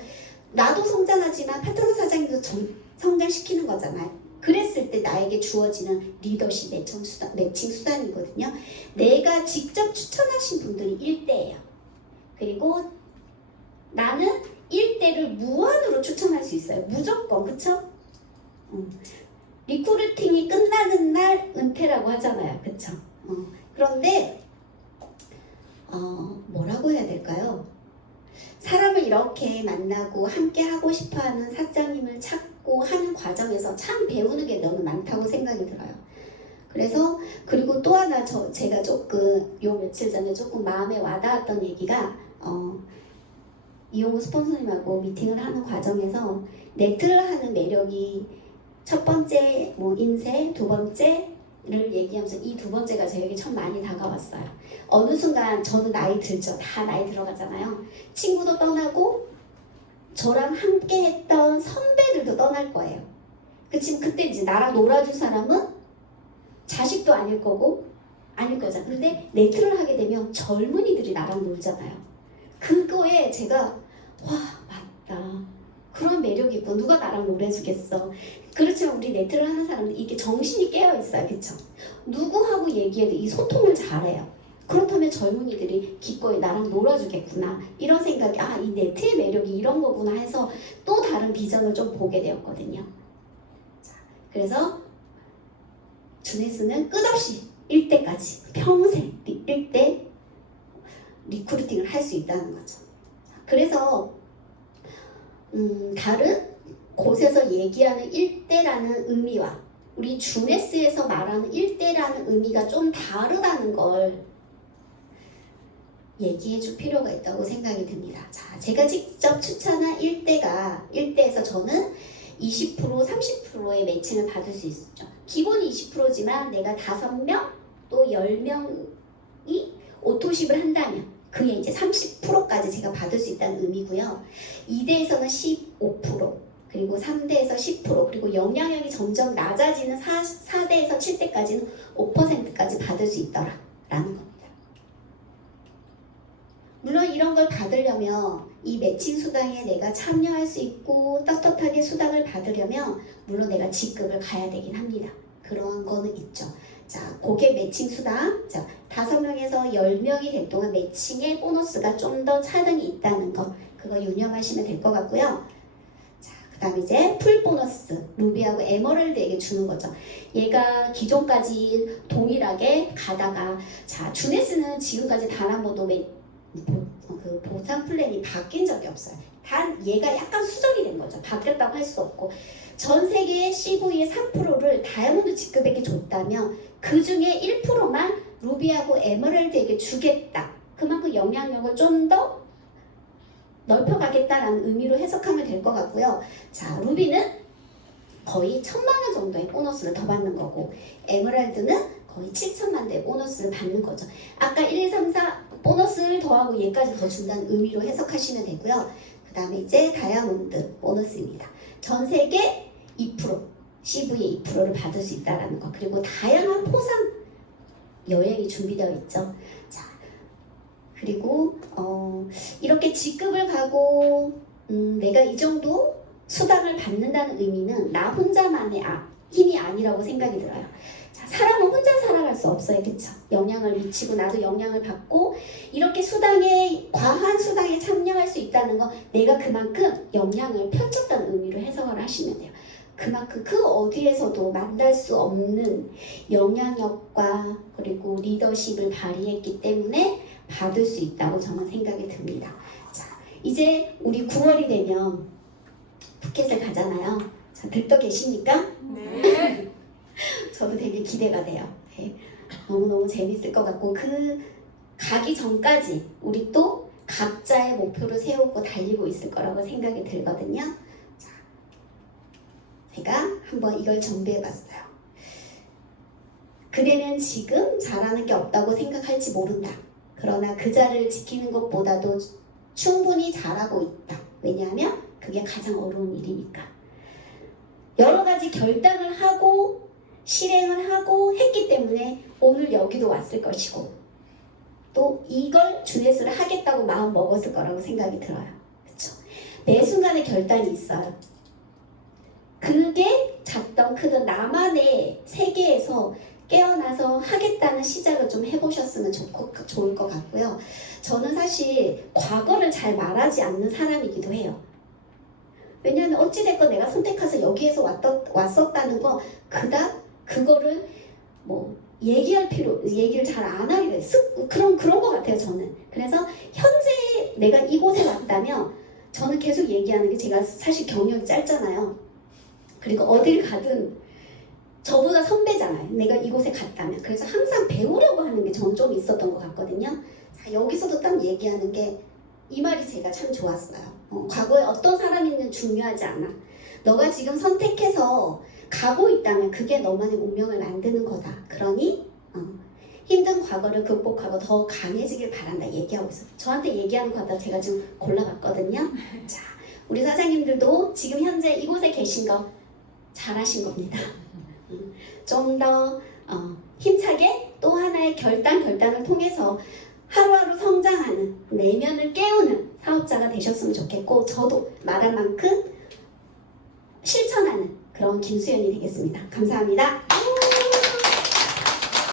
나도 성장하지만 파트너 사장님도 성장시키는 거잖아요. 그랬을 때 나에게 주어지는 리더십 매칭 수단이거든요. 내가 직접 추천하신 분들이 1대예요. 그리고 나는 1대를 무한으로 추천할 수 있어요. 무조건. 그쵸? 리크루팅이 끝나는 날 은퇴라고 하잖아요. 그쵸? 그런데 뭐라고 해야 될까요? 사람을 이렇게 만나고 함께 하고 싶어하는 사장님을 찾고 하는 과정에서 참 배우는 게 너무 많다고 생각이 들어요. 그래서 그리고 또 하나 제가 조금 요 며칠 전에 조금 마음에 와닿았던 얘기가 이용호 스폰서님하고 미팅을 하는 과정에서 네트를 하는 매력이 첫 번째 뭐 인쇄, 두 번째를 얘기하면서 이 두 번째가 저에게 참 많이 다가왔어요. 어느 순간 저는 나이 들죠. 다 나이 들어가잖아요. 친구도 떠나고 저랑 함께 했던 선배들도 떠날 거예요. 그치만 그때 이제 나랑 놀아준 사람은 자식도 아닐 거고 아닐 거잖아. 근데 네트를 하게 되면 젊은이들이 나랑 놀잖아요. 그거에 제가 와 맞다. 그런 매력이 있고 누가 나랑 놀아주겠어. 그렇지만 우리 네트를 하는 사람들 이게 정신이 깨어있어요. 그쵸? 누구하고 얘기해도 이 소통을 잘해요. 그렇다면 젊은이들이 기꺼이 나랑 놀아주겠구나 이런 생각이 이 네트의 매력이 이런 거구나 해서 또 다른 비전을 좀 보게 되었거든요. 자, 그래서 주네스는 끝없이 1대까지 평생 1대 리크루팅을 할 수 있다는 거죠. 그래서 다른 곳에서 얘기하는 1대라는 의미와 우리 주네스에서 말하는 1대라는 의미가 좀 다르다는 걸 얘기해 줄 필요가 있다고 생각이 듭니다. 자, 제가 직접 추천한 1대에서 저는 20%, 30%의 매칭을 받을 수 있죠. 기본이 20%지만 내가 5명 또 10명이 오토십을 한다면 그게 이제 30%까지 제가 받을 수 있다는 의미고요. 2대에서는 15%, 그리고 3대에서 10%, 그리고 영향력이 점점 낮아지는 4대에서 7대까지는 5%까지 받을 수 있더라라는 겁니다. 물론 이런 걸 받으려면 이 매칭 수당에 내가 참여할 수 있고 떳떳하게 수당을 받으려면 물론 내가 직급을 가야 되긴 합니다. 그런 거는 있죠. 자, 고객 매칭 수당. 자, 5명에서 10명이 될 동안 매칭의 보너스가 좀 더 차등이 있다는 거. 그거 유념하시면 될 것 같고요. 자, 그 다음에 이제 풀 보너스. 루비하고 에머랄드에게 주는 거죠. 얘가 기존까지 동일하게 가다가 자, 주네스는 지금까지 단 한 번도 그 보상 플랜이 바뀐 적이 없어요. 단 얘가 약간 수정이 된 거죠. 바뀌었다고 할 수 없고 전 세계 CV의 3%를 다이아몬드 직급에게 줬다면 그 중에 1%만 루비하고 에메랄드에게 주겠다. 그만큼 영향력을 좀 더 넓혀가겠다라는 의미로 해석하면 될 것 같고요. 자, 루비는 거의 1,000만 원 정도의 보너스를 더 받는 거고 에메랄드는 거의 7천만 대의 보너스를 받는 거죠. 아까 1, 2, 3, 4 보너스를 더하고 얘까지 더 준다는 의미로 해석하시면 되고요. 그 다음에 이제 다이아몬드 보너스입니다. 전 세계 2%, CV의 2%를 받을 수 있다는 거. 그리고 다양한 포상 여행이 준비되어 있죠. 자, 그리고 이렇게 직급을 가고 내가 이 정도 수당을 받는다는 의미는 나 혼자만의 힘이 아니라고 생각이 들어요. 자, 사람은 혼자 살아갈 수 없어요. 그쵸? 영향을 미치고 나도 영향을 받고 이렇게 과한 수당에 참여할 수 있다는 거 내가 그만큼 영향을 펼쳤다는 의미로 해석을 하시면 돼요. 그만큼 그 어디에서도 만날 수 없는 영향력과 그리고 리더십을 발휘했기 때문에 받을 수 있다고 저는 생각이 듭니다. 자, 이제 우리 9월이 되면 푸켓을 가잖아요. 자, 들떠 계십니까? 네. 저도 되게 기대가 돼요. 네. 너무너무 재밌을 것 같고 그 가기 전까지 우리 또 각자의 목표를 세우고 달리고 있을 거라고 생각이 들거든요. 자, 제가 한번 이걸 정비해 봤어요. 그대는 지금 잘하는 게 없다고 생각할지 모른다. 그러나 그 자리를 지키는 것보다도 충분히 잘하고 있다. 왜냐하면 그게 가장 어려운 일이니까. 여러 가지 결단을 하고 실행을 하고 했기 때문에 오늘 여기도 왔을 것이고 또 이걸 주넷을 하겠다고 마음 먹었을 거라고 생각이 들어요. 그렇죠? 매 순간에 결단이 있어요. 그게 작던 크던 나만의 세계에서 깨어나서 하겠다는 시작을 좀 해보셨으면 좋을 것 같고요. 저는 사실 과거를 잘 말하지 않는 사람이기도 해요. 왜냐하면 어찌됐건 내가 선택해서 여기에서 왔었다는 거 그닥 그거를 뭐 얘기를 잘 안 하게 돼. 그런 것 같아요, 저는. 그래서 현재 내가 이곳에 왔다면 저는 계속 얘기하는 게 제가 사실 경력이 짧잖아요. 그리고 어딜 가든 저보다 선배잖아요. 내가 이곳에 갔다면. 그래서 항상 배우려고 하는 게 전 좀 있었던 것 같거든요. 자, 여기서도 딱 얘기하는 게 이 말이 제가 참 좋았어요. 과거에 어떤 사람이든 중요하지 않아. 너가 지금 선택해서 가고 있다면 그게 너만의 운명을 만드는 거다. 그러니 힘든 과거를 극복하고 더 강해지길 바란다 얘기하고 있어요. 저한테 얘기하는 거 같다 제가 지금 골라봤거든요. 자, 우리 사장님들도 지금 현재 이곳에 계신 거 잘하신 겁니다. 좀 더 힘차게 또 하나의 결단을 통해서 하루하루 성장하는 내면을 깨우는 사업자가 되셨으면 좋겠고 저도 말한 만큼 실천하는 그런 김수연이 되겠습니다. 감사합니다.